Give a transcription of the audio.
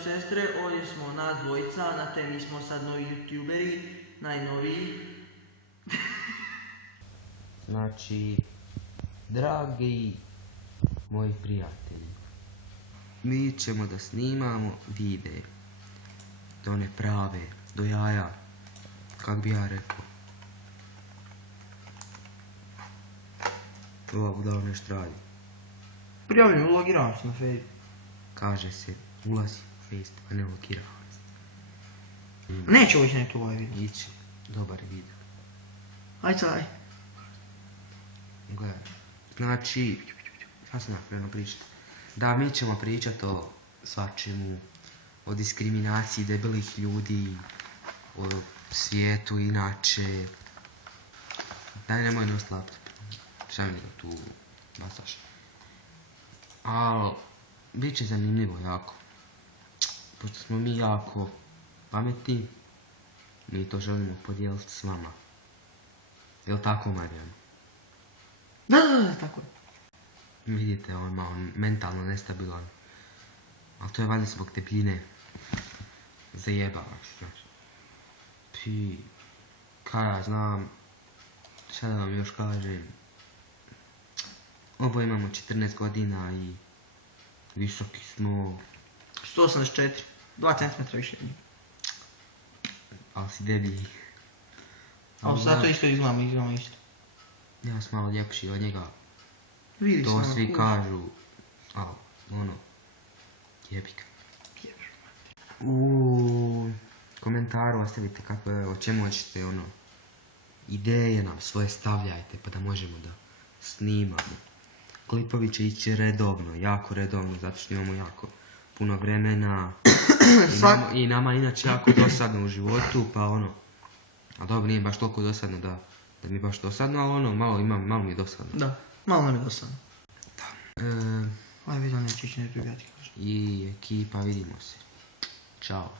i sestre, ovdje smo nas dvojica, znate, mi smo sad novi youtuberi, najnoviji. Znači, dragi moji prijatelji, mi ćemo da snimamo videe, do one prave, do jaja, kak bi ja rekao. Ova budala nešto radi. Prijavljeno, ulogiramo se na Face. Kaže se, ulazi u Face, a ne ulogiramo se. Neće ovo ići na YouTube ovaj video. Ići, dobar video. Aj sad. Gledaj, znači, šta sam napravljeno pričati? Da, mi ćemo pričati o svačemu, o diskriminaciji debelih ljudi, o svijetu inače. Daj, nemoj nositi laptop. Šta mi tu basaš? Ali, bit će zanimljivo jako. Pošto smo mi jako pametni, mi to želimo podijeliti s vama. Jel tako, Marijan? Da, tako je. Vidite, on malo mentalno nestabilan. Ali to je valjda zbog debljine. Zajebavaš, znaš. Kaj ja znam, šta da vam još kažem. Oboje imamo 14 godina i visoki smo. 184, 2 cm više. Ali si deblji. Ali sad to isto izgledamo isto. Ja sam malo ljepši od njega. Vidi To svi kažu. Ali, ono, jebika. U komentaru ostavite kako je, o čemu hoćete, ono, ideje nam svoje stavljajte pa da možemo da snimamo. Klipovi će ići redovno, jako redovno, zato što imamo jako puno vremena. I nama inače jako dosadno u životu, pa ono. A dobro, nije baš toliko dosadno da mi je baš dosadno, ali ono, malo mi je dosadno. Da, malo nam je dosadno. Da. Ovaj video neće ići na YouTube, ja ti kažem. I ekipa, vidimo se. Ćao.